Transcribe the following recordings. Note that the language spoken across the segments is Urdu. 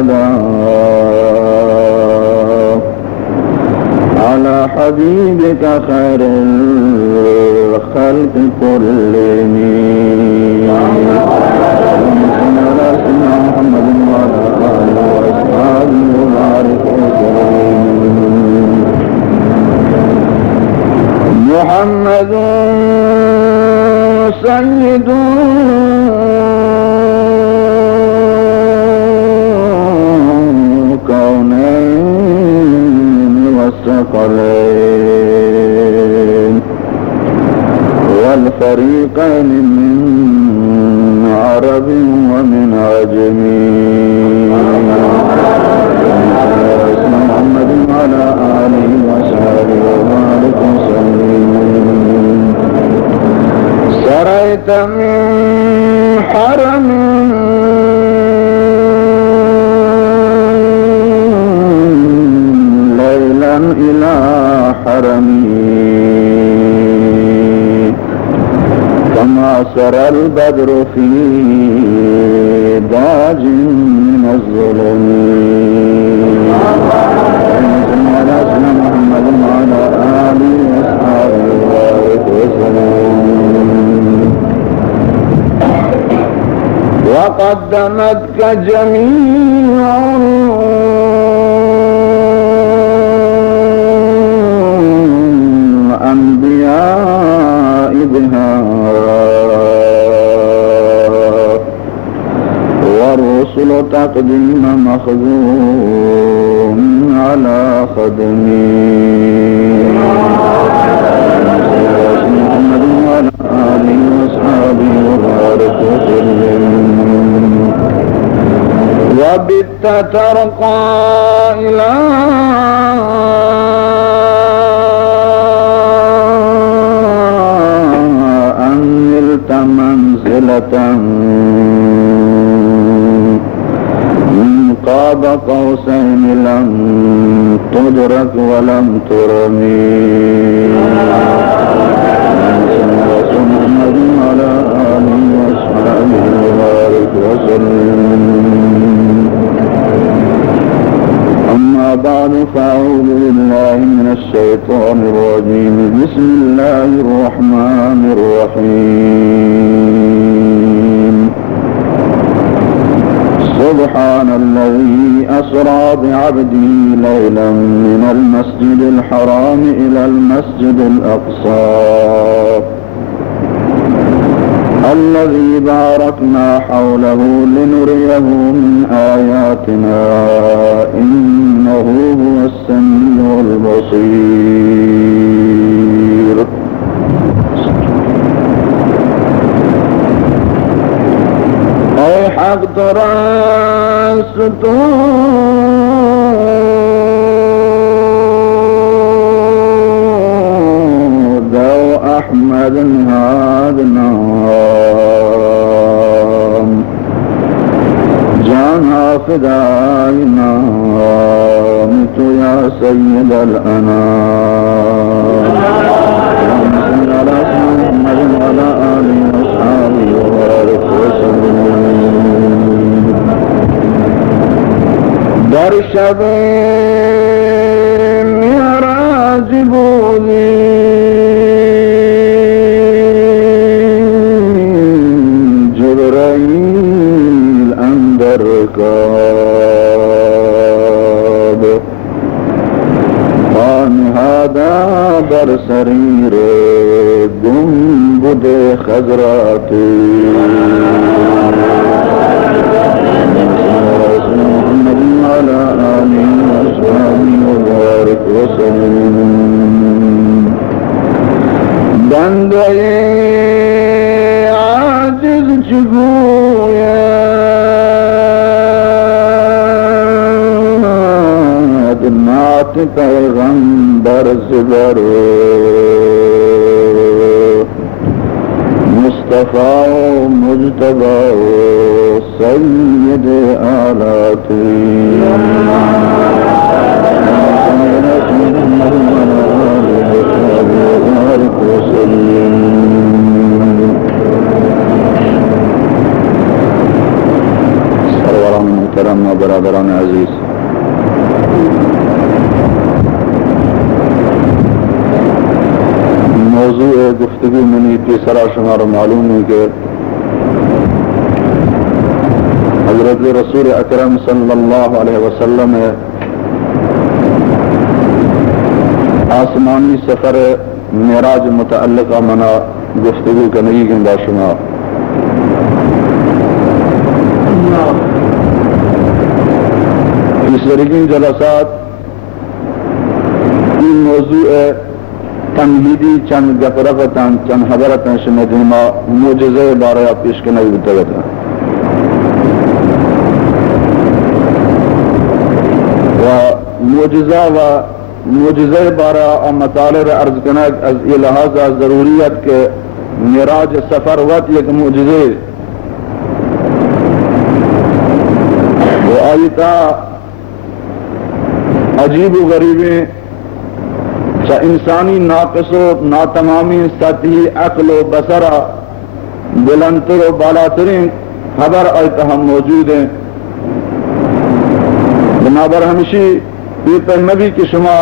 الصلاة على حبيبك خير الخلق كلهم محمد وعلى آله وأصحابه وبارك وسلم. محمد سيد الكونين والثقلين والفريقين من عرب ومن عجم. محمد وعلى آله وصحبه وبارك وسلم. سريت من حرم ليلا إلى حرمي كما سرى البدر في داج من الظلم. محمد وعلى آله وصحبه وبارك وسلم. وقدمتك جميع الأنبياء بها والرسل تقديم مخزون على خدمي. محمد وعلى آله وصحبه وبارك وسلم. وبت ترقى إلى أن نلت منزلة من قاب قوسين لم تدرك ولم ترمي. محمد وعلى آله وصحبه وبارك وسلم. أما بعد فأعوذ بالله من الشيطان الرجيم. بسم الله الرحمن الرحيم. سبحان الذي أسرى بعبده ليلا من المسجد الحرام إلى المسجد الأقصى الذي باركنا حوله لنريه من آياتنا إنه هو السميع البصير. أي حق ترانستو دو أحمد هادنا جانا فدائنا مت يا سيد الأنام. اللهم صل على محمد وعلى آله وصحبه وبارك وسلم. در شب معراج بودی جبرائیل اندر کاب خانهادا بر سریر گنبد خضراتی. محمد وعلى آله وصحبه وبارك وسلم. بنده عاجز چگوید نعت پیغمبر زبر مصطفى و مجتبى و سید آلاتی. سروران محترم و برادران عزیز، موضوع گفتگو منی تیسرا شمار معلوم ہے کہ حضرت رسول اکرم صلی اللہ علیہ وسلم آسمانی سفر معراج متعلقہ منا گفتگو کرنے کی باشمار سرگین جلسات این موضوع تمہیدی چند گفرفتن چند حبرتن شنیدیم معجزہ بارے پیش کرنے بتگتا و معجزہ بارے مطالب عرض کرنے از یہ لحاظ ضروریت کہ معراج سفر وقت یک معجزہ وہ آیتا عجیب و غریبیں چا انسانی ناقص و ناتمامی سطحی عقل و بصرہ بلندتر و بالاترین خبر آیتا ہم موجود ہیں بنابر ہمشی یہ پہنبی کہ شما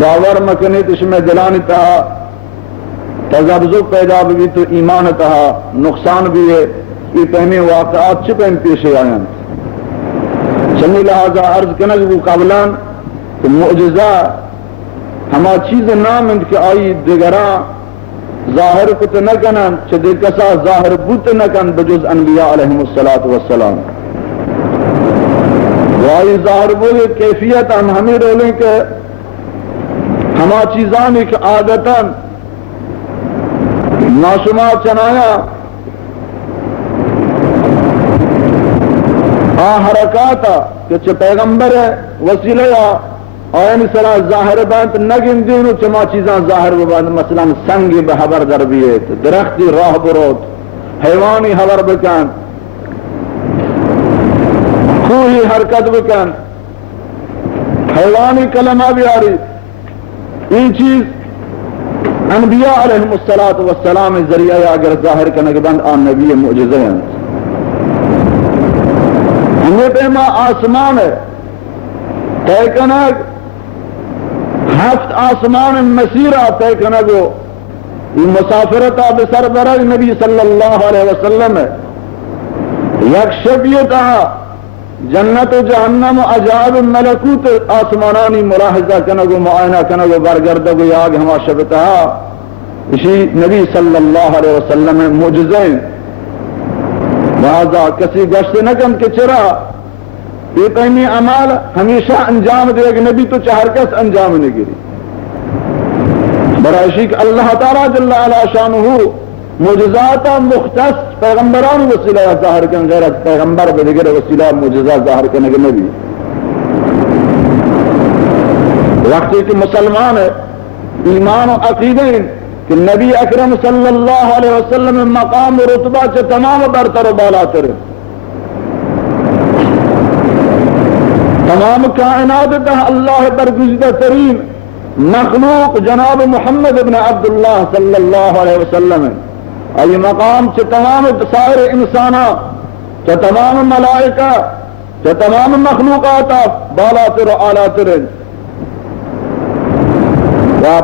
باور مکنی تو شما دلانی تہا تذبذب پیدا بھی تو ایمان تہا نقصان بھی ہے یہ پہنے واقعات چپن پیشے آئیں چنی لہذا عرض کنگ وہ قبلان کہ معجزہ ہما چیز نام ان کے آئی دیگران ظاہر کت نہ کنن چدے کسا ظاہر بوت نہ کن بجز انبیاء علیہم السلام وہ آئی ظاہر بولے کیفیت ہم ہمیں رولیں کہ ہما چیزان ایک عادتاً ناشما چنایا حرکاتا کہ پیغمبر وسیلہ آئین صلاح ظاہر بانت نگن دینو چما چیزاں ظاہر بانت مثلا سنگی بحبر در بیت درختی راہ بروت حیوانی حبر بکن کوہی حرکت بکن حیوانی کلمہ بیاری این چیز انبیاء علیہم السلام ذریعہ اگر ظاہر کنگ بند آن نبی معجزہ ہیں ہمیں پیما آسمان ہے طے کنگ ہفت آسمان مسیرہ طے کنگو یہ مسافرتا بسر برگ نبی صلی اللہ علیہ وسلم ہے یک شبیتا جنت و جہنم و عجائب ملکوت آسمانانی ملاحظہ کنگو معائنہ کنگو برگردگو یاگ ہما شبتا اسی نبی صلی اللہ علیہ وسلم معجزیں لہذا کسی گشت نہ کن کہ چرا یہ پہنی عمال ہمیشہ انجام دے گا نبی تو چہر کس انجام نہیں گری برائشی کہ اللہ تعالیٰ جل علا شانہ معجزات مختص پیغمبران وسیلہ ظاہر کن غیر پیغمبر بدگر وسیلہ معجزات ظاہر کن گے نبی وقتی کہ مسلمان ہے ایمان و عقیدین کہ نبی اکرم صلی اللہ علیہ وسلم مقام و رتبہ سے تمام برتر و بالاتر تمام کائنات تہ اللہ برگزیدہ ترین مخلوق جناب محمد ابن عبداللہ صلی اللہ علیہ وسلم ای مقام سے تمام سائر انسانہ سے تمام ملائکہ سے تمام مخلوقات بالاتر و آلاتر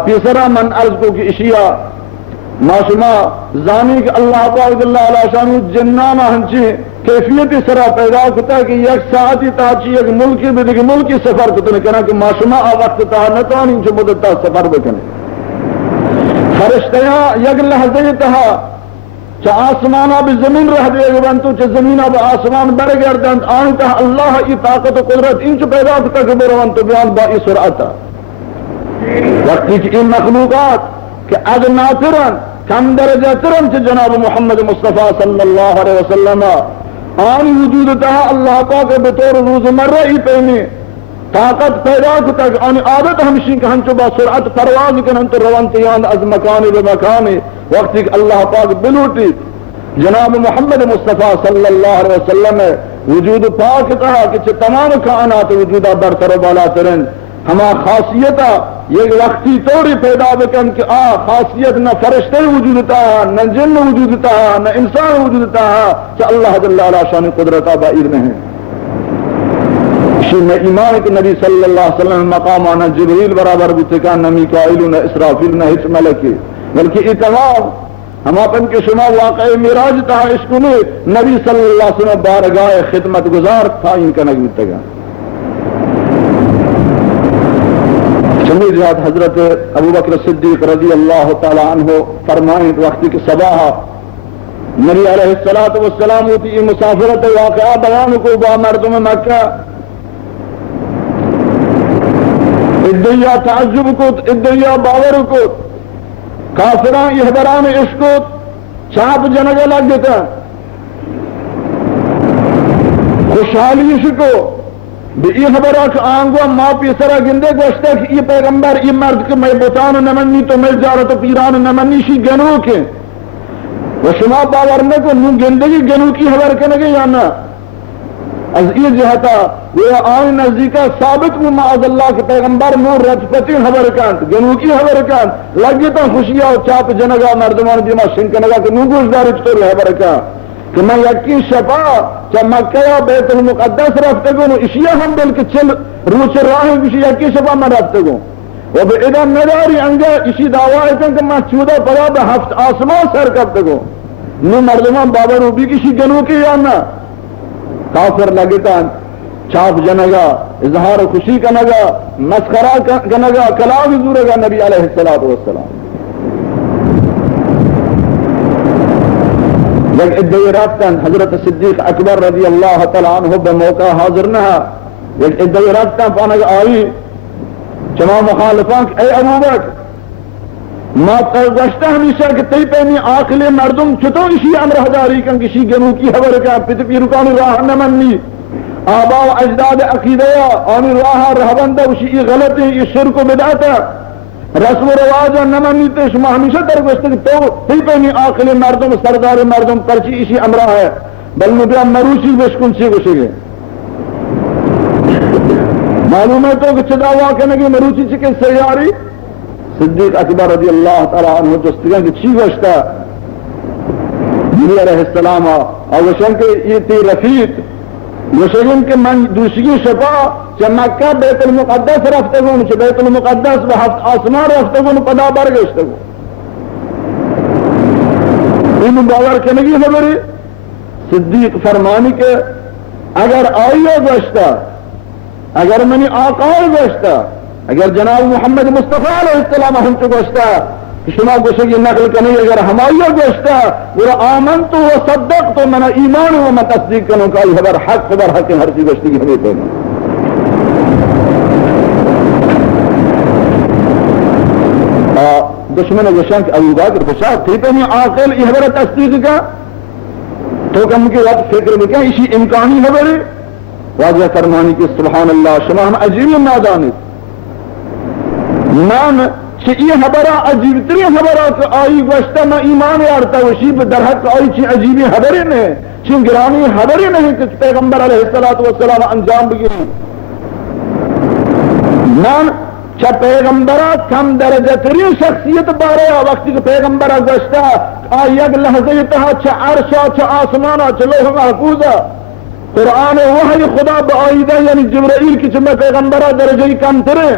پیسرا من عرض کو کہ اشیاء معصومہ زانی کہ اللہ پاک اللہ علیہ شانو جنانا ہنچی کیفیت سرا پیدا کرتا ہے کہ یک ساعتی تاچی یک ملکی بدی ملکی سفر کرتے کہنا کہ معصومہ وقت تاہ نتوانی جو مدتا سفر بکنے فرشتیاں یک لحظے تہا چا آسمانا بھی زمین رہ دے گا بنتو چا زمینہ بھی آسمان بڑھ گردن آنی تہا اللہ ای طاقت و قدرت انچو پیدا کرتا کہ بروانتو بیان بائی سرعتا وقتی کہ ان مخلوقات کہ اد ناترن کم درجہ ترن سے جناب محمد مصطفیٰ صلی اللہ علیہ وسلم آنی وجود تہا اللہ پاک بطور روز مرہ ہی پہنی طاقت پیدا کرتا کہ آنی عادت ہمشین کہ ہنچو با سرعت پرواز کرن تو روانتیان از مکانی بمکانی وقتی کہ اللہ پاک بلوٹی جناب محمد مصطفیٰ صلی اللہ علیہ وسلم وجود پاک تہا کہ تمام کائنات وجودہ برتر و بالا ترن ہما خاصیتا یک وقتی طوری پیدا بکن کہ خاصیت نہ فرشتے وجودتا ہے، نہ جن وجودتا ہے، نہ انسان وجودتا ہے، کہ اللہ جل علا شان قدرتا بعیر نہیں اسی میں ایمان کہ نبی صلی اللہ علیہ وسلم مقام آنا جبریل برابر بتکا، نہ میکائیل نہ اسرافیل نہ ہچ ملکی، بلکہ اتمام ہم اپن کے شما واقع میراج تھا اس کو نبی صلی اللہ علیہ وسلم بارگاہ خدمت گزار تھا ان کا نگی تگا شمیر جہاد حضرت ابو بکر صدیق رضی اللہ تعالی عنہ فرمائیں وقتی کہ صباح نبی علیہ السلام ہوتی مسافرت واقعہ بیان کو با مردم مکہ ادعیا تعجب کو ادعیا باور کو کافران احبران عشق چاپ جنگا لگ دیتا خوشحالی عشق یہ خبر ہے کہ آنگو ماں پیسرا گندے گوشتا کہ یہ پیغمبر یہ مرد کہ میں بوتان نمنی تو میں جارت پیران نمنی شی گنو کے وہ شما باورنے کو نو گندگی گنو کی خبر کنگے یا نا از یہ جہتا وہ آن نزدیکہ ثابت میں معاذ اللہ کے پیغمبر نور رجپتی خبر کانت گنو کی خبر کانت لگتا خوشیاں چاپ جنگا مردمان دیما شنکنگا کہ نو گوشدار چطور خبر کانت کہ میں یکی شپا چا مکہ بیت المقدس رفتے گو نو اشیاء ہم بلکہ چل روچ راہیں کسی یکی شپا میں رفتے گو و بے ادھا نداری انگا اسی دعوائے کن کہ میں چودہ پڑا بے ہفت آسمان سر کرتے گو نو مردمان بابا روبی کسی گنو کی یا نا کافر لگتا چاپ جنگا اظہار خوشی کنگا مسخرہ کنگا کلام زورے گا نبی علیہ السلام یک ادعی رابطن حضرت صدیق اکبر رضی اللہ تعالیٰ عنہ بموقع حاضر نہا یک ادعی رابطن پانک آئی چما مخالفان اے ابو بکر ما گوشتا ہمیشہ کہ تی پہنی آقل مردم چھتو اسی امرہ داری کن کسی گنو کی خبر کا پت پیرکانی راہ نمنی آبا و اجداد عقیدیا آنی راہ رہبندہ اسی غلطی یہ شرک و بدعتا رسم و رواج نمانی تو شما ہمیشہ در گوشتے کہ تو تی پہنی آقل مردم سردار مردم پرچی اسی امرہ ہے بل مبیا مروچی بشکن سے گوشے گے معلوم ہے تو کہ چدا واقع نگی مروچی چکے سیاری صدیق اکبر رضی اللہ تعالیٰ عنہ جستگاں کہ چی گوشتا نبی علیہ السلام اور گوشن کہ یہ تی رفیق گوشن کہ من دوسری شپا چا مکہ بیت المقدس رفتے گو چا بیت المقدس و ہفت آسمان رفتے گو پدا برگشتے گو این باور کنگی خبری صدیق فرمانی کہ اگر آئیو گوشتا اگر منی آقای گوشتا اگر جناب محمد مصطفیٰ علیہ السلام ہم تو گوشتا شما گوشے کی نقل کنی اگر ہمائیو گوشتا وہ آمنتو و صدقتو من ایمان و من تصدیق کنوں کا یہ خبر حق خبر حق ہر چیز گوشتی کی ہمیں پہنے دشمن گوشان کہ ابو بکر بشار تھی پہنی آقل یہ خبر تصدیق کا تو کم کے وقت فکر میں کیا اسی امکانی خبر ہے واضح فرمانی کہ سبحان اللہ شما ہم عجیب نادانت من یہ خبرہ عجیب ترین خبرہ کہ آئی گوشتا میں ایمان یارتا وشیب در حق آئی چی عجیبی خبری نہیں چی گرانی خبری نہیں کہ پیغمبر علیہ السلام انجام بگیری من چا پیغمبرہ کم درجہ ترین شخصیت بارے وقتی کہ پیغمبرہ گوشتا آئی یک لحظی تہا چا عرشا چا آسمانا چا لوح محفوظا قرآن وحی خدا بآئیدہ یعنی جبرائیل کی چمیں پیغمبرہ درجہی کم ترے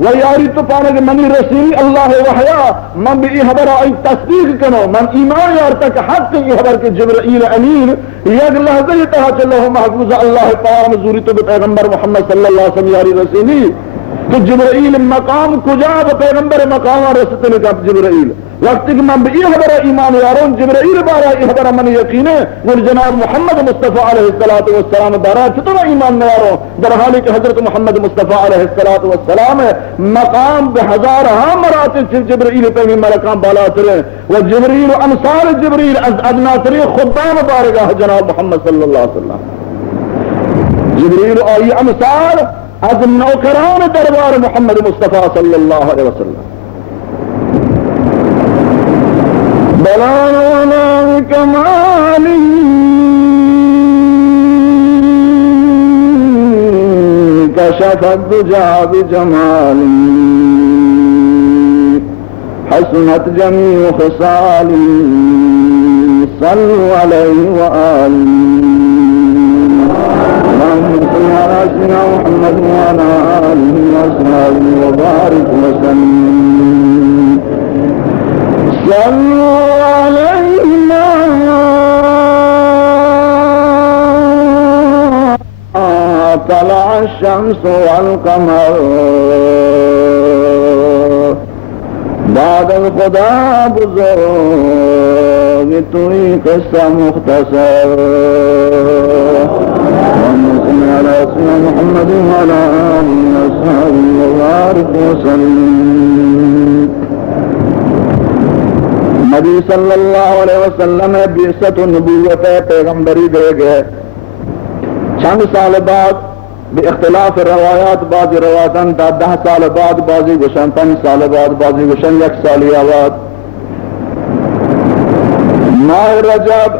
ویاری تو پانے کہ منی رسیلی اللہ وحیا من بھی یہ خبر آئی تصدیق کنو من ایمان یارتا کہ حق یہ خبر کہ جبرائیل امین یک لحظہ یہ تہا چلو محفوظ اللہ پاہم زوری تو پیغمبر محمد صلی اللہ علیہ وسلم یاری رسیلی کہ جبرائیل مقام کجا پیغمبر مقام رسط لکا جبرائیل وقت کہ من بھی یہ خبر ایمان یارون جبرائیل بارا یہ خبر من یقینے اور جناب محمد مصطفیٰ علیہ السلام بارا چطور ایمان نیارون در حالی کہ حضرت محمد مصطفیٰ علیہ السلام مقام بہزار مراتب چل جبرائیل پہ ملکان بالا ترے و جبرائیل امثال جبرائیل از ادنا ترے خدام بارگاہ جناب محمد صلی اللہ علیہ وسلم جبرائیل آئی امثال از نوکران دربار محمد مصطفیٰ صلی اللہ علیہ وسلم بلانا کمالی کشف الدجى بجمالی حسنت جميع خصاله صلوا عليه وآله اللهم صل على سيدنا محمد وعلى آله وصحبه وبارك وسلم صلوا عليه طلع الشمس والقمر بعد الخدا بزرگ توی قصہ مختصر اللهم صل على سيدنا محمد وعلى آله وصحبه وبارك وسلم. نبی صلی اللہ علیہ وسلم بعثت نبوت پیغمبری دے گئے. چند سال بعد باختلاف روایات بعض روایتاں تا 10 سال بعد بعضی گوشن 5 سال بعد بعضی گوشن 1 سال بعد ماہ رجب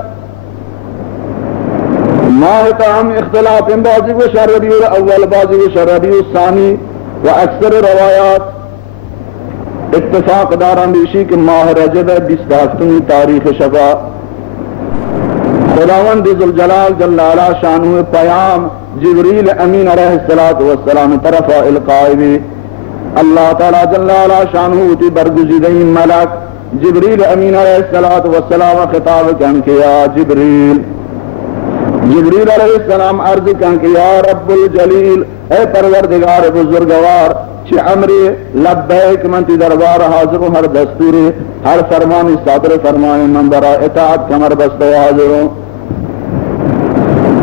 ماہ تاہم اختلاف بعضی گوشن ربیع الاول بعضی گوشن ربیع الثانی و اکثر روایات اتفاق داران بیشی کہ ماہ رجب 27 تاریخ شفا خداوند ذوالجلال جل علا شانہ پیام جبریل امین علیہ السلام طرف القائبی اللہ تعالی جل علا شانہ تی برگزیدہ ملک جبریل امین علیہ السلام خطاب کن کہ یا جبریل علیہ السلام عرض کن کہ یا رب الجلیل اے پروردگار بزرگوار چھ امری لبیک من تی دربار حاضر ہوں، ہر دستوری ہر فرمانی صادر فرمائے من برا اطاعت کمر بستہ حاضر ہوں.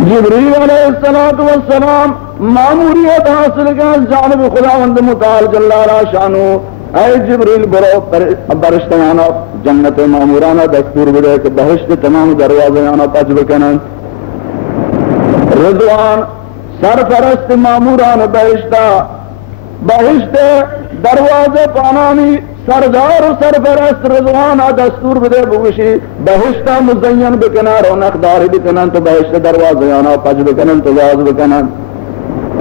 جبریل علیہ السلام ماموریت حاصل کر جانب خداوند متعال جل علا شانو اے جبریل برو برشتیانا جنت مامورانا دستور بدے کہ بہشت تمام دروازیانا پچ بکنن رضوان سرپرست ماموران بہشت دروازے پانانی سردار و سرپرست رضوانا دستور بدے بوشی بہشتہ مزین بکنن رونق داری بکنن تو بہشت دروازیانا پچ بکنن تو باز بکنن.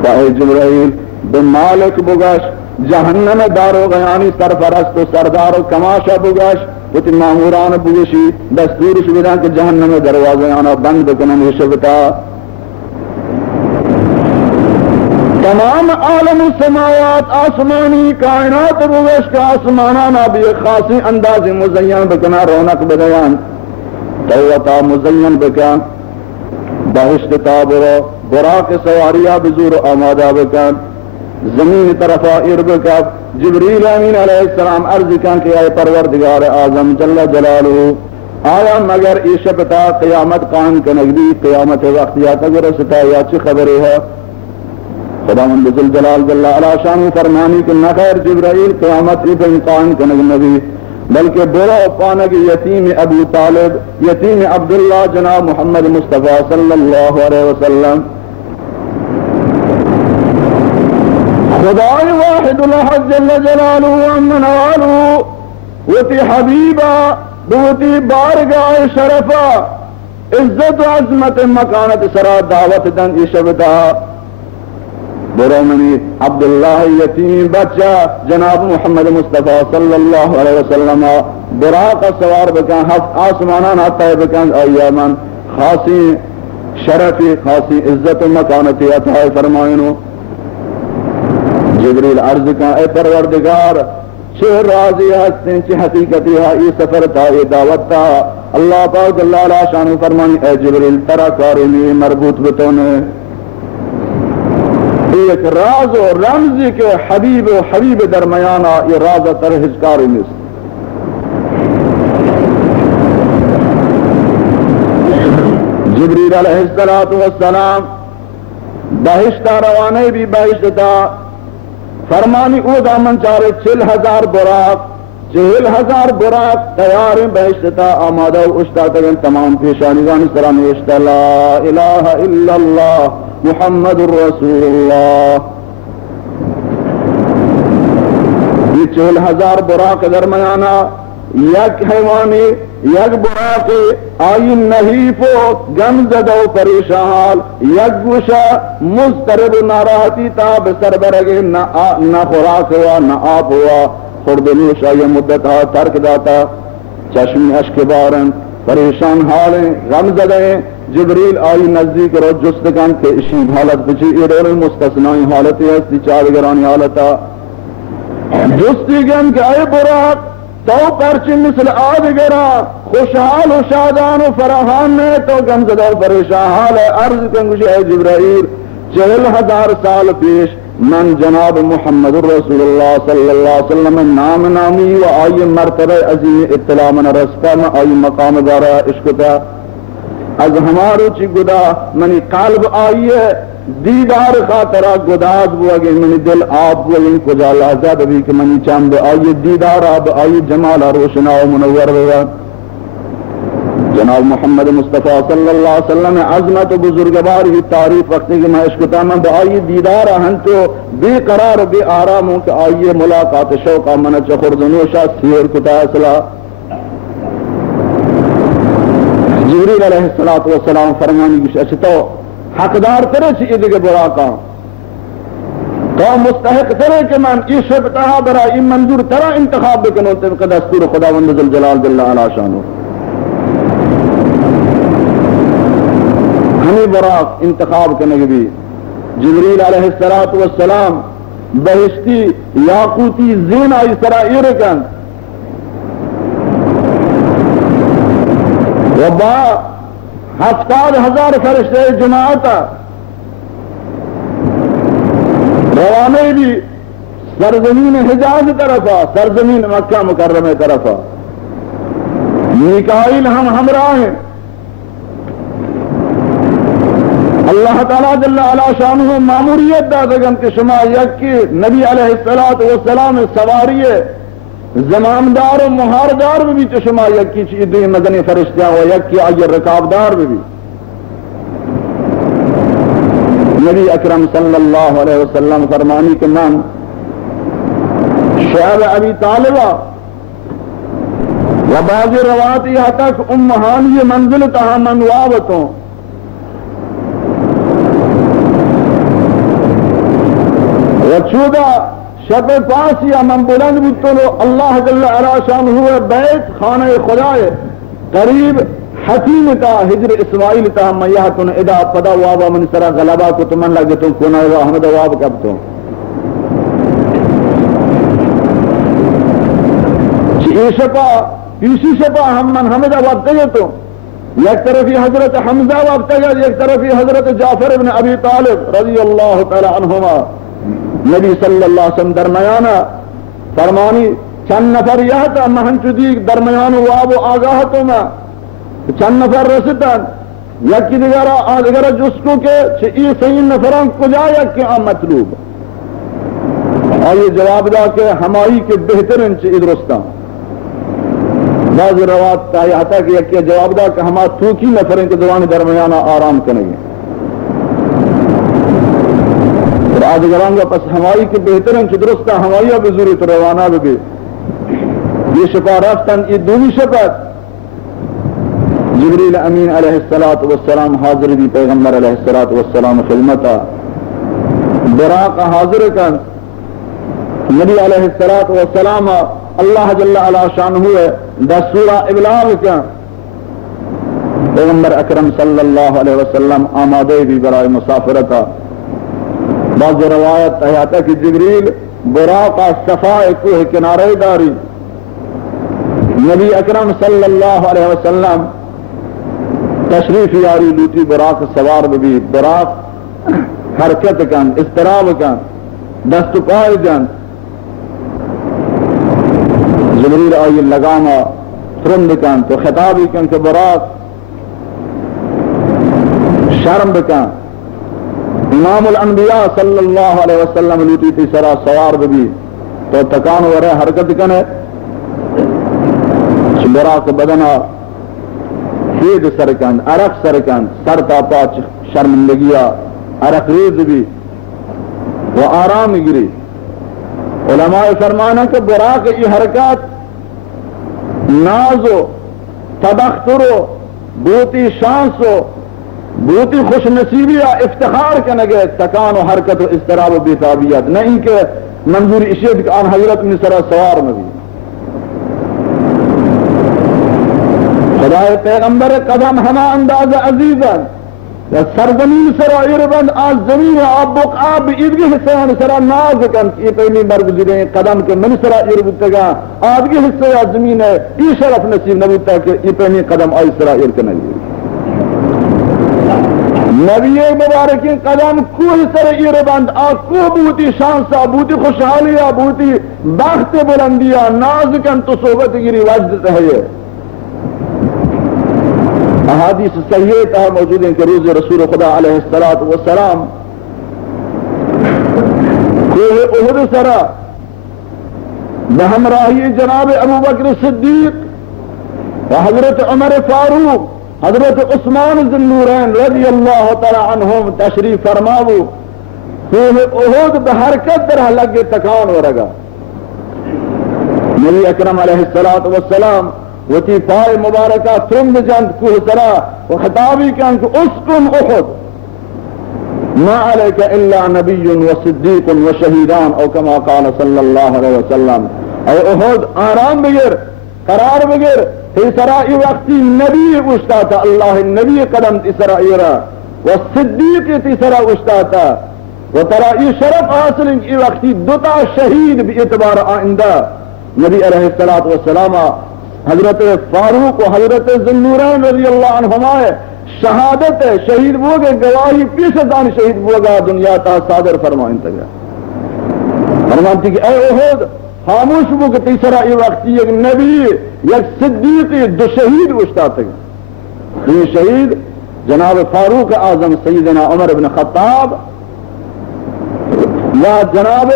باہ جبرائیل بمالک بگش جہنم دارو غیانی سرپرست و سردار و کماشا بگش وتی ماموران بوشی دستور شبیدان کہ جہنم دروازیانا بند بکنن شبتا. تمام عالم السماوات آسمانی کائنات بوش کا آسمانانا بھی خاصی انداز مزین بکنا رونق بدیان توتا مزین بکن بہشت تابرو براق سواریا بزور آمادہ بکن زمین طرفا اربکب. جبریل امین علیہ السلام عرض کن کہ اے پروردگار اعظم جل جلالہ آیا مگر ای شبتا قیامت قائم کنگدی قیامت وقت یا تگرستا یا چی خبری ہے. خداوند ذوالجلال جل علا شانہ فرمانی کہ نہ خیر جبرائیل قیامت ای بے قائم کنگ نبی بلکہ برو پانگ یتیم ابو طالب یتیم عبداللہ جناب محمد مصطفیٰ صلی اللہ علیہ وسلم. خدای واحد الاحد جل جلالہ ومن والہ وتی حبیبہ بوتی بارگاہ شرفہ عزت و عظمت مکانت سرا دعوت دن شبتا برمنی عبداللہ یتیم بچہ جناب محمد مصطفیٰ صلی اللہ علیہ وسلم براق سوار بکن ہفت آسمانان عطا بکن ایامن خاصی شرفی خاصی عزت و مکانتی عطا فرمائنو. جبریل عرض کن اے پروردگار چھ راضی ہستیں چھ حقیقتی ہے ای سفر تا ای دعوت تا. اللہ پاک اللہ علیہ شانو فرمانی اے جبریل ترا کارمی مربوط بتونے ایک راز و رمزی کے حبیب و حبیب درمیانہ یہ راز تر ہجکاری نیست. جبریل علیہ السلام بہشتہ روانے بھی بہشتہ فرمانی او دامن چارے 40,000 براق 40,000 براق تیار بہشتہ آمادہ اشتا تگن تمام پیشانیگان سلام اشتا لا الہ الا اللہ محمد الرسول اللہ. یہ 40,000 براق درمیانہ یک حیوانی یک براق آئی نحیف و گمزد و پریشان یک گوشہ مضطرب ناراحتی تا بسر برگے نہ خوراک ہوا نہ آپ ہوا خورد و نوش آئی مدت ہا ترک داتا چشمی اشک بارن پریشان حالیں غم زدیں جبریل آئی نزدیک رو جستگان کے اشی حالت بچی ایرول مستثنائی حالتی ہے چارگرانی حالتا جستگان کے اے براق تو پرچی مثل آدگرا خوشحال و شادان و فراحان نے تو غم زدہ و پریشان حال ہے عرض کنگوشی اے جبرائیل 40,000 سال پیش من جناب محمد رسول اللہ صلی اللہ علیہ وسلم نام نامی و آئی مرتبہ عظیم اطلاع من رسپا میں آئی مقام دارا عشقتا از ہمارو چی گدا منی قلب آئی ہے دیدار خاطرہ گداز بو اگے منی دل آپ بو ان کو جا لحظہ بھی کہ منی چاند آئی دیدار آب آئی جمال روشنا و منور ہوگا جناب محمد مصطفیٰ صلی اللہ علیہ وسلم عظمت و بزرگوار کی تعریف وقتی کہ میں عشق تامند آئی دیدار ہن تو بے قرار و بے آرام ہوں کہ آئیے ملاقات شوقہ من چخرد نوشا سیر کتا اصلا جبریل علیہ السلام فرمانی کچھ اچھتا حقدار ترے چی ادھے براکا تو مستحق ترے کہ من ای شبتہا برا ای منظور ترہ انتخاب بکنو طبق دستور خداوند ذوالجلال جل علا شانو ہمیں براق انتخاب کرنے بھی جبریل علیہ السلام بہشتی یاقوتی زین آئی سرائر کن وبا 70,000 فرشتے جماعتا روانے بھی سرزمین حجاز طرفا سرزمین مکہ مکرمہ طرفا میکائیل ہم ہمراہ ہیں اللہ تعالیٰ جل علا شانہ معموریت دادگن کہ شما یک کی نبی علیہ السلام سواری زمامدار و مہاردار بھی تو شما یک کی چیز دوی مدنی فرشتیاں و یک کی آئی رکابدار بھی نبی اکرم صلی اللہ علیہ وسلم فرمانی کہ من شعب ابی طالبہ و بعض روایت یہاں تک امہانی منزل تہا منوابتوں وچودہ شب پاس یا من بلند بتلو اللہ جل علا شان ہوئے بیت خانہ خدائے قریب حتیم تا ہجر اسماعیل تا میہتن ادا پدا وابا من سرا غلبہ کو تمن لگے تو کونا احمد واب کب تو چی شپا پیسی شپا ہم من حمد واب تگے تو یک طرفی حضرت حمزہ واب تگے یک طرفی حضرت جعفر ابن ابی طالب رضی اللہ تعالی عنہما نبی صلی اللہ علیہ وسلم درمیانا فرمانی چند نفر یہ تا مہن چدی درمیان واب و آگاہتوں میں چند نفر رسطن یکی دیگرہ جس کو کہ ای سین نفران کجا یکی آم مطلوب اور یہ جواب دا کہ ہمائی کے بہترین چی ادرستان بعض روایت تا یہ آتا کہ یکی جواب دا کہ ہما توکی نفرین کے دوانی درمیانا آرام کریں گے آج گرام گا پس ہمائی کے بہترین چی درستا ہمائیہ بزوری تو روانہ بھی یہ شپا رفتن یہ دومی شپت جبریل امین علیہ السلام حاضر بھی پیغمبر علیہ السلام خدمتا براق حاضر کن نبی علیہ السلام اللہ جل علا شان ہوئے دستورہ ابلاغ کن پیغمبر اکرم صلی اللہ علیہ وسلم آمادے بھی برائے مسافرتا بعض روایت آتا کہ جبریل براق صفا کوہ کنارے داری نبی اکرم صلی اللہ علیہ وسلم تشریف یاری لوٹی براق سوار بھی براق حرکت کن استراب کن دست پائے جن جبریل آئی لگاما فرند کن تو خطابی کن کہ براق شرم بکن امام الانبیاء صلی اللہ علیہ وسلم لوٹی تھی سرا سوار بھی تو تکان ہو رہے حرکت کنے براق بدنا خید سرکند عرق سرکند سر تا پاچ شرمندگیا عرق ریز بھی وہ آرام گری علماء فرمانا کہ براق کی حرکات نازو تبخترو بوتی شانسو بہت ہی خوش نصیبی افتخار کے نگے تکان و حرکت و اضطراب و بیتابیت نہیں کہ منظور اشید آن حضرت میں سرا سوار نبی خدای پیغمبر قدم ہما انداز عزیزن سرزمین سرا ایربند آج زمین آب بک آب ایدگی حصہ سرا نازکن یہ پہلی برگزیریں قدم کے من سرا ایربتگا آدگی حصہ زمین ہے ای شرف نصیب نبوتا کہ یہ پہلی قدم آئی سرا ایرکن نبی مبارکی قدم کوہ سر ایربند آ کو بوتی شانسا بوتی خوشحالیا بوتی بخت بلندیا نازکن تو صحبت گیری وجد ہے احادیث صحیح تھا موجود ہیں کہ روز رسول خدا علیہ السلام کوہ احد سرا بہمراہی جناب ابو بکر صدیق و حضرت عمر فاروق حضرت عثمان ذی النورین رضی اللہ تعالی عنہم تشریف فرماو کوہ احد بحرکت درہ لگے تکان ورگا نبی اکرم علیہ السلام وتی پائے مبارکہ ترند جند کوہ سرا و خطابی کن کہ اسکن احد ما علیک الا نبی و صدیق و شہیدان او کما قال صلی اللہ علیہ وسلم اے احد آرام بگر قرار بگر تی سرا ای وقتی نبی اشتا تھا اللہ نبی قدم تی سرا ایرا و صدیق تی سرا اشتا تھا و ترا ای شرف حاصل ای وقتی دوتا شہید بھی اعتبار آئندہ نبی علیہ السلام حضرت فاروق و حضرت ذی النورین رضی اللہ عنہما شہادت ہے شہید وہ گئے گواہی پیش دان شہید وہ گا دنیا تا صادر فرمائن تگا فرمانتی کہ اے احد خاموش وہ کہ تیسرا ای وقتی ایک نبی یک صدیقی دو شہید اشتا تگا یہ شہید جناب فاروق اعظم سیدنا عمر بن خطاب یا جناب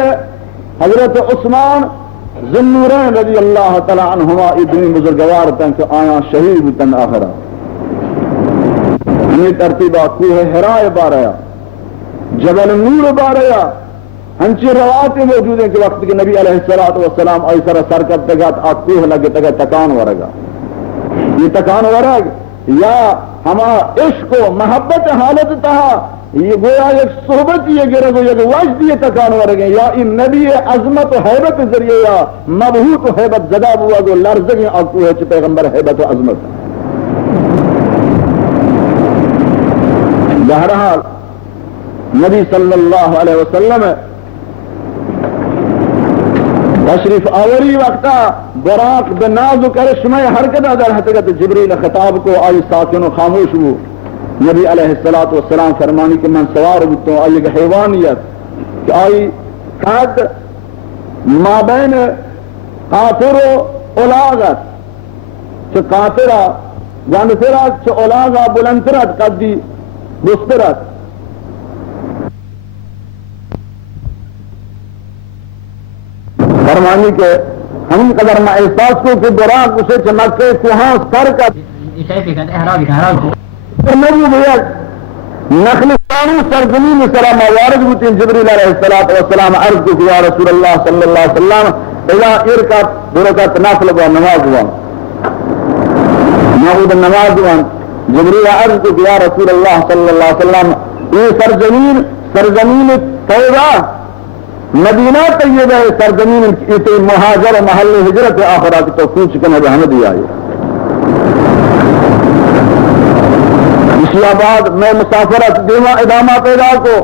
حضرت عثمان ذی النورین رضی اللہ تعالی عنہما اتنی بزرگوار تن کہ آیا شہید تن آخرا یہ ترتیبہ کوہ حراء باریا جبل نور باریا ہنچی روایتیں موجود ہیں کہ وقت کے نبی علیہ السلام ایسر سرکت تگا کوہ لگے تگا تکان ورگا یہ تکان ورگ یا ہما عشق و محبت حالت تہا یہ گویا ایک صحبت یہ گرے گو یک وجد یہ تکان ورگیں یا ان نبی عظمت و حیبت ذریعے یا مبہوت و حیبت زدہ ہوا گو لرزگیں آکو ہے چھ پیغمبر حیبت و عظمت بہرحال نبی صلی اللہ علیہ وسلم تشریف آوری وقتا براق بناز و کرشمہ حرکت در حتگت جبریل خطاب کو آئی ساکن و خاموش ہو نبی علیہ السلام فرمانی کہ من سوار بودتا ہوں آئی حیوانیت کہ آئی قد ما بین قاطر و الاغت چھ قاطرہ جانترات چھ الاغا بلندترات قدی بسترات فرمانی کہ ہم قدر ما احساس کو کہ براق اسے چمکے کوہاں سر کا نبی بیت نخلستانی سرزمین سرا موارد ہوتی جبریل علیہ السلام عرض کو یا رسول اللہ صلی اللہ علیہ وسلم اذا ارکت برکت نفل و نماز ہوا نعود نماز ہوا جبریل عرض کو یا رسول اللہ صلی اللہ علیہ وسلم یہ سرزمین طیبہ مدینہ طیبہ سرزمین مہاجر محل ہجرت آخرہ کی تو پوچھ کے نبی حمد آئی بعد میں مسافرت دیما ادامہ پیدا کو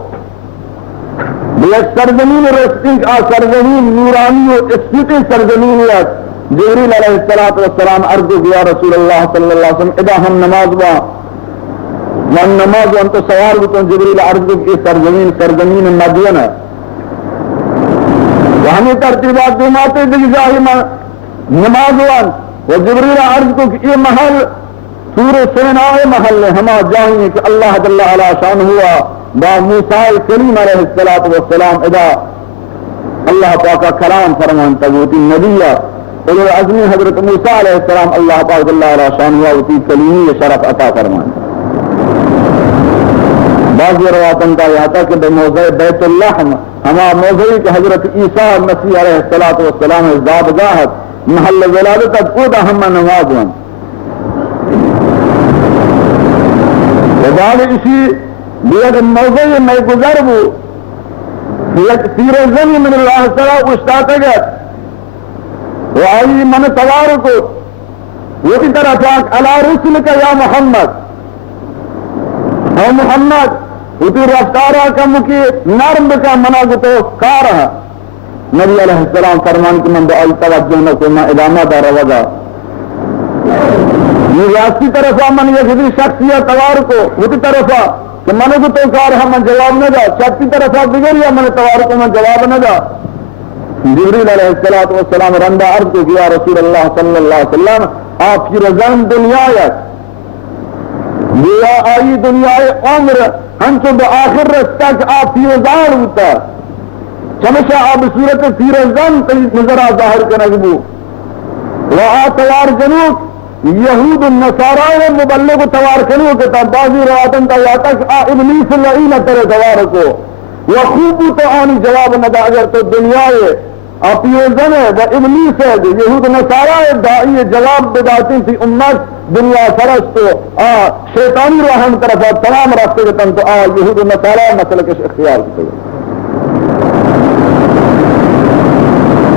ایک سرزمین رسک آ سرزمین نورانی و اسفتی سرزمینیت جبریل علیہ السلام عرض یا رسول اللہ صلی اللہ علیہ وسلم ادا ہم نماز با من نماز ہم تو سوار بکن جبریل عرض کی سرزمین مدین ہے وہمی ترتیبات دیماتے بجزاہی نماز وان و جبریل عرض کو کہ یہ محل سور سینائے محل ہما جائیں کہ اللہ جل علا شان ہوا با موسیٰ کریم علیہ السلام ادا اللہ پاک کلام فرمان تبوتی نبیہ اولو عظمی حضرت موسیٰ علیہ السلام اللہ پاک جل علا شان ہوا وتی کلیمی شرف عطا فرمان بعض رواتن کا یہ آتا کہ بے موضع بیت اللہ ہما موضعی کہ حضرت عیسیٰ مسیح علیہ السلام زادگاہت محل ولادت کودا ہم نماز ون بعد اسی لیے موضوع میں گزر ہوں یک تیر زنی من اللہ سرا اشتاق گت وہ آئی من سوار کو وہ کی طرح پاک علی رسل کا یا محمد اے محمد وہ رفتارہ کا مکی نرم کا منا گتو کارا نبی علیہ السلام فرمان کہ من دعائی توجہ نہ کو میں ادامہ دارا وگا یہ ریاستی طرفہ من یہ خدی شخصیت توار کو وہ کی طرفہ کہ من کو تو کارا من جواب نہ دا شخصی طرفہ بگر یا من توار کو من جواب نہ دا جبریل علیہ السلام رندہ عرض کو کیا رسول اللہ صلی اللہ علیہ وسلم آپ کی رضان دنیا یہ آئی دنیا عمر ہم تو بآخر رستہ کہ آپ فی رضان ہوتا چمشا آپ صورت فی رضان نظرہ ظاہر کنگبو وہاں توار جنوک یہود النصارہ مبلغ توار کنو کتا بازی رواتن تا یاتا کہ ابلیس لعینہ ترے توار کو وخوبو تو آنی جواب ندا اگر تو دنیا ہے آپ یہ زن ہے وہ ابلیس ہے یہود نصارہ دائی جواب بداتی تھی امت دنیا سرست تو شیطانی راہم طرف تمام راستے کے تن تو یہود نصارہ مسئلہ کے اختیار کی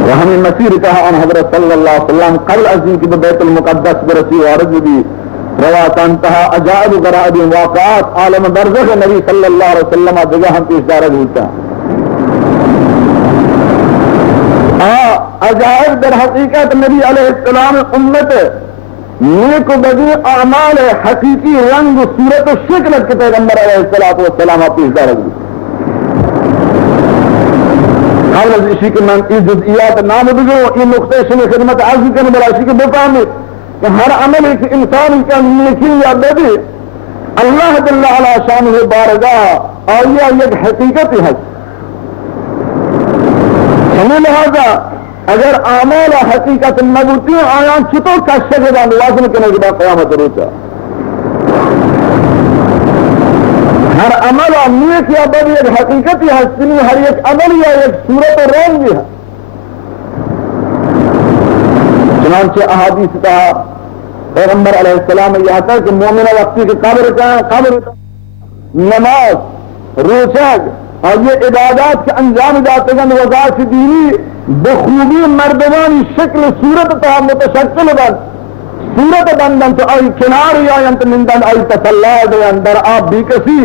وہمیں مسیر کہا ان حضرت صلی اللہ علیہ وسلم قبل عظیم کی بیت المقدس برسی وارد بھی رواتان تہا عجائب غرائب واقعات عالم برزخ نبی صلی اللہ علیہ وسلم جگہ ہم پیش دارد ہوتا عجائب در حقیقت نبی علیہ السلام امت نیک و بدی اعمال حقیقی رنگ و صورت و شکل کے پیغمبر علیہ السلام پیش دارد ہوتا قبل از اسی کے من ای جزئیات نام بگو یہ نقطہ شن خدمت عرض کرنے بلا اسی کے بفہمی کہ ہر عمل ایک انسان کا نیکی یا بدی اللہ جل علی شانہ بارگاہ آیا یک حقیقت ہے ہمیں لہذا اگر اعمال حقیقت نبوتی آیاں چھتو کشتے کے بعد لازم کرنے کے بعد قیامت روچا ہر عمل نیک یا بد ایک حقیقت ہی ہستنی ہر ایک عمل یا ایک صورت و رنگ بھی ہے چنانچہ احادیث کا پیغمبر علیہ السلام یہ آتا ہے کہ مومنہ وقتی کی قبر نماز روزہ اور یہ عبادات کے انجام جاتے ہیں وظائف دینی بخوبی مردمانی شکل صورت تھا متشکل بند صورت بندن تو آئی کنار یا انت مندن آئی تسلاد اندر آپ بھی کسی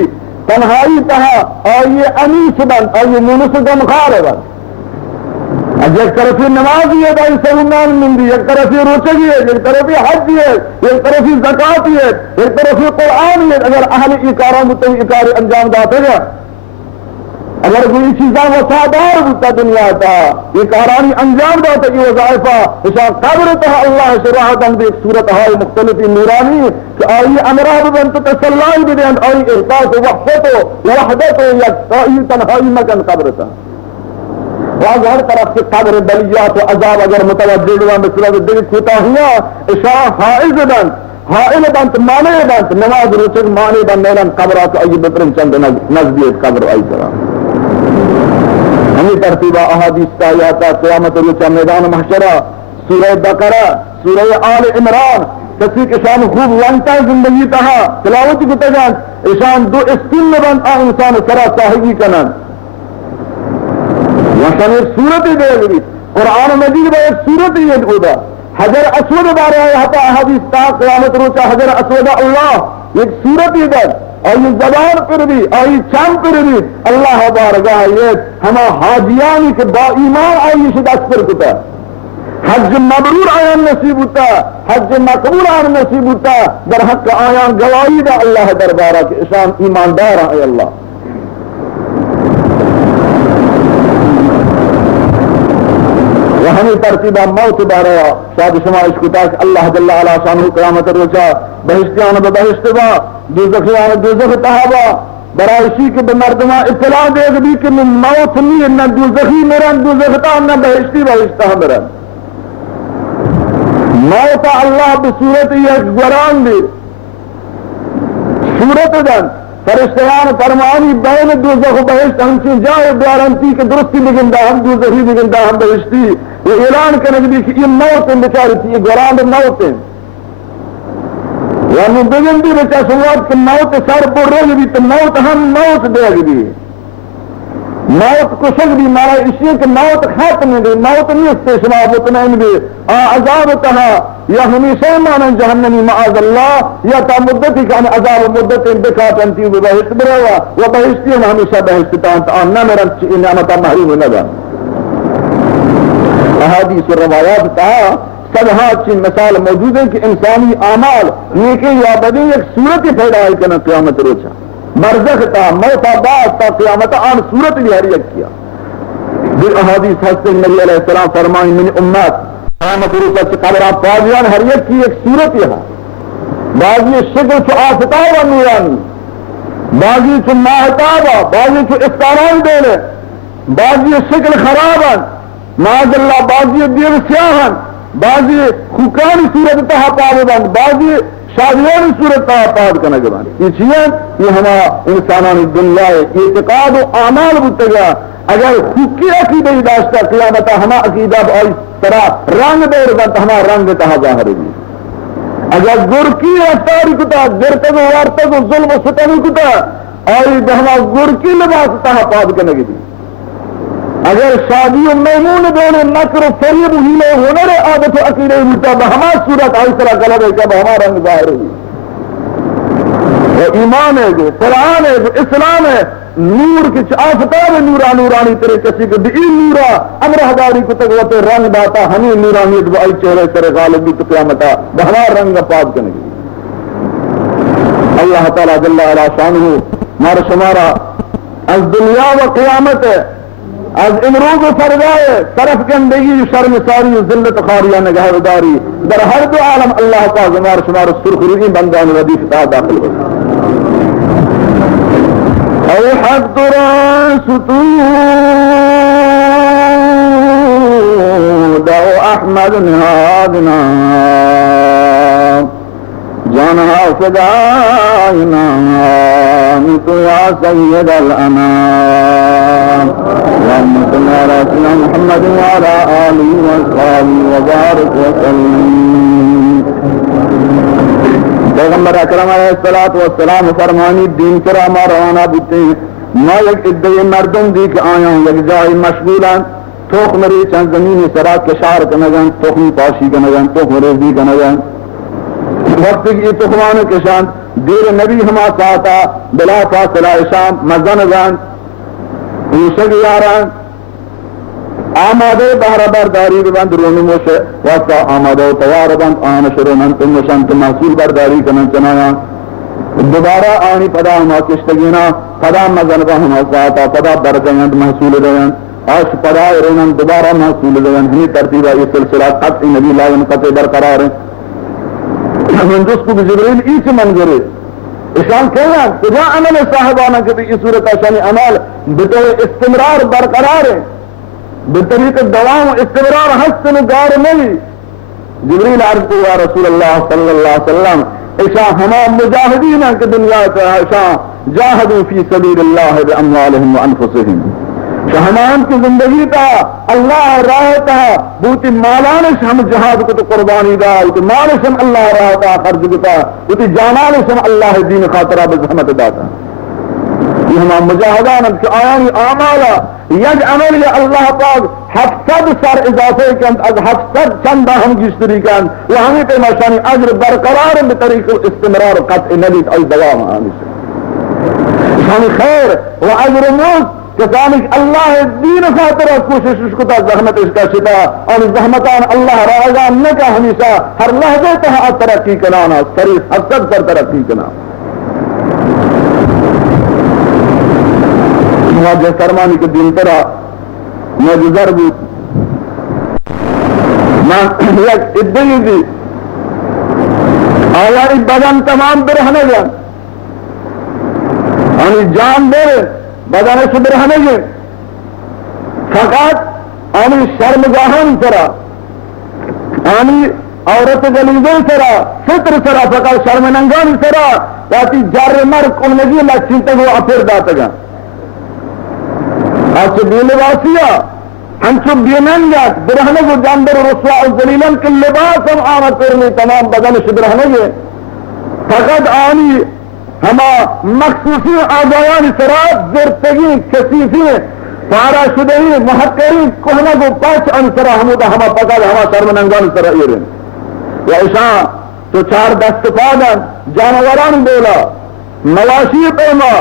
تنہائی تہا آئی انیس بند آئی مونس گمخار بند ایک طرفی نمازی ہے آئی سرمان مندی ایک طرفی روچگی ہے ایک طرفی حج ہے ایک طرفی زکاة ہے ایک طرفی قرآن ہے اگر اہل اکارہ متحی اکار انجام داتے گا اگر کوئی چیزاں وفادار ہوتا دنیا تا یہ کارانی انجام داتا یہ وظائفہ اشان قبر تا اللہ شراح دن ایک صورت ہے مختلفی نورانی کہ آئی امراض بنت تسلائی بدین آئی احساس وحدت آئی تنہائی مکن قبر تا واضح ہر طرف سے قبر بلیات و عذاب اگر متوجہ دوان بسرات دل کھوتا ہوا اشان حائز بنت حائل بنت مانے بنت نماز روچک مانے بنت نیلن قبرات آئی بطرن چند نزدیت قبر آئی طرح ہمیں ترتیبہ احادیث کا آیاتا قیامت روچہ میدان محشرہ سورہ بقرہ سورہ آل عمران کسی کے شان خوب لنگتا زندگی تہا تلاوتی کو تجان اشان دو استن بند انسان سرا صاحبی کنن وشان ایک صورت ہی دے گی قرآن مجید با ایک صورت ہی ہوگا حجر اسود بارے آیاتا احادیث تا قیامت روچہ حجر اسود اللہ ایک صورت ہی بند آئی زبان پر بھی آئی چند پر بھی اللہ بارگاہ یہ ہما حاجیانی کے با ایمان آئی شدست پر کتا حج مبرور آیان نصیب ہوتا حج مقبول آیان نصیب ہوتا در حق آیان گواہی دا اللہ دربارہ کے اشان ایماندار آئے اللہ وہمی ترتیبہ موت بارہ شاید شما اشکتا کہ اللہ جل علیہ شانہ قیامت روچا بہشتیان بہشتبا دوزخیان دوزخ تہابا برائشی کے بمردمہ اطلاع دے گی کہ موت نہیں نہ دوزخی مرن دوزختا نہ بہشتی بہشتہ مرن موت اللہ بصورت یک گران دی صورت دن فرشتیان فرمانی بین دوزخ و بہشت ہم سے جائے بیارنتی کہ درستی بگندہ ہم دوزخی بگندہ ہم بہشتی یہ اعلان کرنے بھی کہ یہ موت بچاری تھی یہ گران موت ہے یعنی بگندی بچہ سنوات کہ موت سر پر رہ بھی تو موت ہم موت دے گی موت کشک بھی مارا اس لیے کہ موت ختم بھی موت نہیں استشما مطمئن بھی عذاب کہا یا ہمیشہ مانا جہنمی معاذ اللہ یا تا مدتی کہا عذاب مدت بکا پنتی و بہشت بروا و بہشتی ہم ہمیشہ بہشتان تا نہ میرا نعمتا محروم نہ جان احادیث و روایات کہا سب ہاتھ کی مثال موجود ہے کہ انسانی اعمال نیکی یا بدی ایک صورت ہی پیدا ہے کہ قیامت روچا برزخ تا موت بعد تا قیامت آن صورت بھی حریت کیا در احادیث حسن نبی علیہ السلام فرمائیں من امت قیامت روچا سے قبران فاضیان حریت کی ایک صورت ہی ہے بعضی شکل چو آفتاب و نورانی بعضی چو ماہتابا بعضی چو افطاران دینے بعضی شکل خرابا معاذ اللہ بعضی دیر سیاہن بعضی خوکانی صورت تہا پاوبند بعضی شادیانی صورت تہا پاوب کا نگران یہ چیئے یہ ہما انسانانی دنیا اعتقاد و اعمال بتگا اگر خوکی عقیدہ داشتا قیامتا ہما عقیدہ بائی طرح رنگ دور بند ہما رنگ تہا ظاہر بھی اگر گرکی رفتاری کتا گرتگ و وارتگ و ظلم و ستمی کتا اور ہما گرکی لباس تہا پاوب کا نگران اگر شادی و میمون دونوں نکر و فریب ہیلے ہنر عادت و عقیدہ ہوتا بہما صورت اس طرح غلط ہے کہ بہما رنگ ظاہر ہوئی وہ ایمان ہے جو قرآن ہے جو اسلام ہے نور کی آفتاب نورا نورانی تیرے کسی کو بھی نورا امر ہداری کو تک رنگ داتا ہمیں نورانیت وہ آئی چہرے تیرے غالب بھی تو قیامتا بہما رنگ پاک کرنے گی اللہ تعالیٰ جل علا شانہ مار شمارا از دنیا و قیامت ہے از امروز و فرضائے طرف گندگی شرم ساری و ذلت خاریہ نگاہ داری در ہر دو عالم اللہ کا زمار شمار سرخ روی بندان ردیف تا داخل ہو اے حق دران ستود او احمد نهادنا جانها فدائنا تو یا سید الانام اللهم صل على سيدنا محمد وعلى آله وصحبه وبارك وسلم پیغمبر اکرم علیہ الصلوۃ والسلام فرمانی دین کرا ما روانہ بوتے ما یک ادعی مردم دی کہ آیا یک جائے مشغولان توخ مری چند زمین سرا کشار کنگن توخی پاشی کنگن توخ ریزی کنگن وقت کی تخمان کشان دیر نبی ہما ساتا بلا فاصلہ شام مزنگان روشک یاران آمادے بہر برداری بند رونموش وقتا آمادے تیار بند آن شرونن تمشن محصول برداری کنن چنایا دوبارہ آنی پدا ہما کشتگینا پدا مزنگا ہما ساتا پدا برگیند محصول دیند آش پدا رونن دوبارہ محصول دیند ہمی ترتیبہ یہ سلسلہ قطع نبی لا ینقطع برقرار ہے ہندوس کو جبریل ایچ منظر ہے اشان کہنا کجا عمل صاحبانہ کے بھی اس صورت شان عمل بطور استمرار برقرار ہے بطریق دوام استمرار حسن گار نہیں جبریل عرض کو یا رسول اللہ صلی اللہ علیہ وسلم اشا ہما مجاہدین کے دنیا کا اشا جاہدوا فی سبیل اللہ باموالہم وانفسہم شہمان کی زندگی کا اللہ راہ کا بوتی مالانش ہم جہاد کو تو قربانی دا بوتی مالش ہم اللہ راہ کا خرج کتا بوتی جانانش ہم اللہ دین خاطرہ بزحمت داتا یہ ہم مجاہدان کہ آیانی آمالا یک عمل یا اللہ پاک 700 سر اضافے کند از 700 چندہ ہم جشتری کند وہ ہمیں پہ مشانی اجر برقرار بطریق استمرار قطع نبیت ای دوام آنی سے ہمیں خیر و اجر موت کسانک اللہ دین خاطر کوشش کو تا زحمت اس کا شتا اور زحمتان اللہ راضا نہ کا ہمیشہ ہر لحظے تہا ترقی کرانا شریف حسد پر ترقی کرنا مواجہ سرمانی کے دین طرح میں گزر بھی میں یک ادعی دی آیاری بدن تمام برہنے گا یعنی جان دے بدن سے برہنے گے فقط آنی شرمگاہان سرا آنی عورت گلیزن سرا فطر سرا فقط شرمننگان سرا یاتی جار مرک انگی اللہ چنتے گو اپر داتا گا آچے بے لباسیا ہنچو بیننگات برہنے کو جاندر رسوا و ذلیلن کے لباس ہم آمد کرنے تمام بدن سے برہنے گے فقط آنی ہما مخصوصی آزایان سرات زرتگی کسیفی پارا شدہی محققین کوہنا کو پاچ انسرا ہمودہ ہما پکا ہما شرمننگان سرا ایرن یا اشاں تو چار دست پادن جانوران بولا مواشی پیما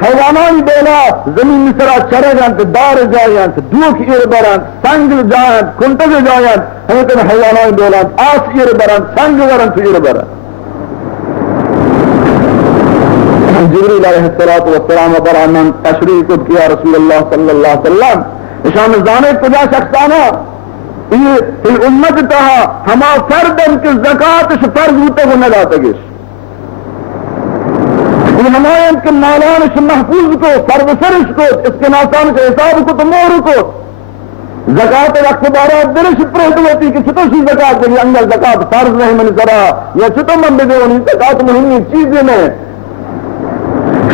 حیوانان بولا زمین سرا چرے جانت دار جائیانت دوک ایر بران سنگ جائیانت کنٹگ جائیانت ہمیں تم حیوانان بولا آس ایر بران سنگ ورن تو ایر بران جبریل علیہ السلام برانن تشریح کو کیا رسول اللہ صلی اللہ علیہ وسلم اشان زانے کجا شخصانا یہ امت تہا ہما فردن کی زکاة اس فرض ہوتے وہ نہ جاتے گیش یہ ہمائن کے مالان اس محفوظ کو فرض سرش کو اس کے ناسان کے حساب کو تو مور کو زکاة وقت بارہ درش پرہد ہوتی کہ چھتو سی زکاة کے انگل زکاة فرض نہیں من سرا یا چھتو من بدونی زکاة مہمی چیزیں میں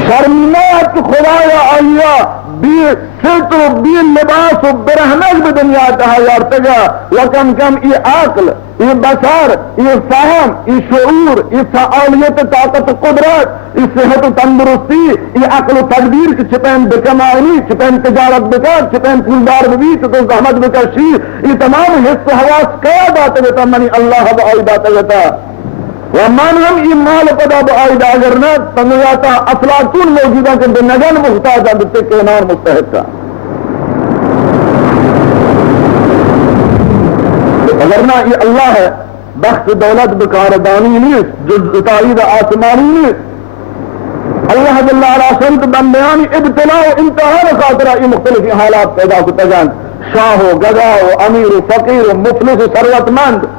شرمناک خدا یا آئیا بی سلط و بی لباس و برہنک بھی دنیا کہا یارتگا وکم کم یہ عقل یہ بصر یہ فہم یہ شعور یہ فعالیت طاقت و قدرت یہ صحت و تندرستی یہ عقل و تدبیر کی چھپین بکمائی چھپین تجارت بکر چھپین پولدار بھی تو زحمت بکشی یہ تمام حص و حواس کیا بات ہے منی اللہ بآئی بات ہے ومان ہم یہ مال پدا بآئیدہ اگر نہ تنگیاتا افلاطون موجودہ کے نگن محتاج ہے بتے کینار مستحق کا اگر نہ یہ اللہ ہے بخت دولت بکاردانی نیس جز اتائید آسمانی نیس اللہ جل علا سنت بندیانی ابتلاء و امتحان خاطرہ یہ مختلف حالات پیدا کو تجان شاہ و گدا و امیر و فقیر و مفلس و ثروت مند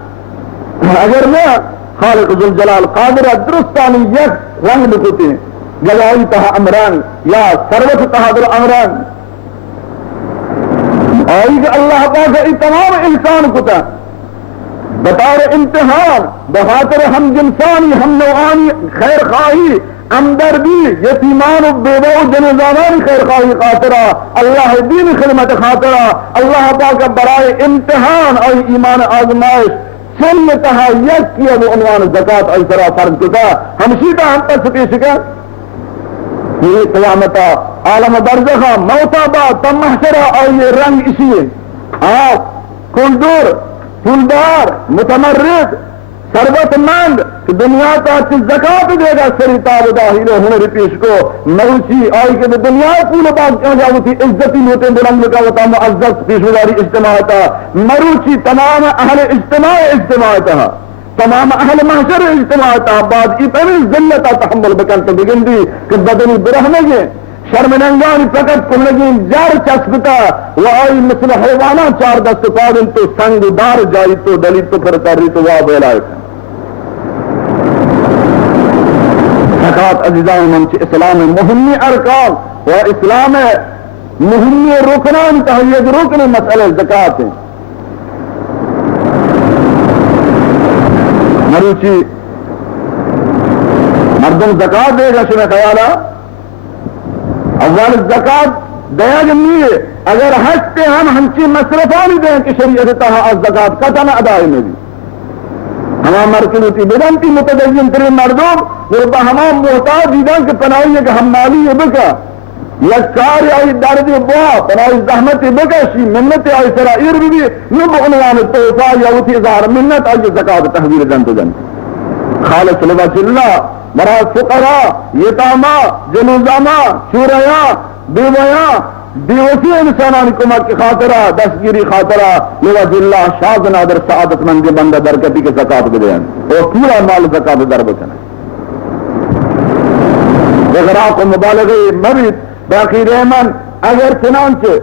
اگر نہ خالق ذوالجلال قادر درستانی یک رنگ بکتے ہیں گلائی تہا امران یا ثروت تہا در امران آئی کہ اللہ پاک ای تمام انسان کتا بطور امتحان بخاطر ہم جنسانی ہم نوعانی خیر خواہی امدردی یتیمان و بیوہ و جنزانانی خیر خواہی خاطرہ اللہ دین خدمت خاطرہ اللہ پاک برائے امتحان اور ایمان آزمائش سن کہا یک کیا وہ عنوان زکاة ایسرا فرض کتا ہمشیتا ہم پر سپیش کا یہ قیامتا عالم برزخہ موتا با تم محشرہ اور یہ رنگ اسی ہے آف کلدور پولدار متمرد ثروت مند کہ دنیا کا چیز زکاة دے گا سری تابدہ ہیرو ہنر پیش کو موچی آئی کہ دنیا پول باق کیوں جاؤ تھی عزتی ہوتے بلند کا ہوتا معزز پیشواری اجتماع تھا مروچی تمام اہل اجتماع تھا تمام اہل محشر اجتماع تھا بعد اتنی ذلت تحمل بکن تو بگن دی کہ بدنی برہنگی شرمننگانی فقط کنگی جار چسبتا و آئی مثل حیوانا چار دست پادن تو سنگ دار جائی تو دلی تو پھر کری تو وہ بیلائی تھا زکاة عزیزان من چی اسلام مهمی ارکان و اسلام مهمی رکنان تحیید رکن مسئلہ زکاة ہیں مروچی مردم زکاة دے گا شنہ خیالا اول زکاة دیا جنی ہے اگر ہستے ہم ہنچی مصرفانی دیں کہ شریعت تہا از زکاة قطن ادائی میں بھی ہمام مرکنوتی بدنتی متدین ترین مردم وربا ہمام محتاج دیدان کہ پناہی ہے کہ ہم مالی بکا یکار آئی درد بوا پناہی زحمت بکا شی منت آئی سرائیر بھی نب عنوان توفا یا اتی اظہار منت آئی زکاة تحویل جنت جنت خالص لوجہ اللہ مراد فقراء یتاما جنوزاما شوریا بیویا دیوسی انسانان کمک کی خاطرہ دستگیری خاطرہ لوجہ اللہ شاذ نادر سعادت مند بندہ درکتی کے زکاة بدیان اور پورا مال زکاة در بچنا اغراق و مبالغی مرید باقی رحمن اگر چنانچہ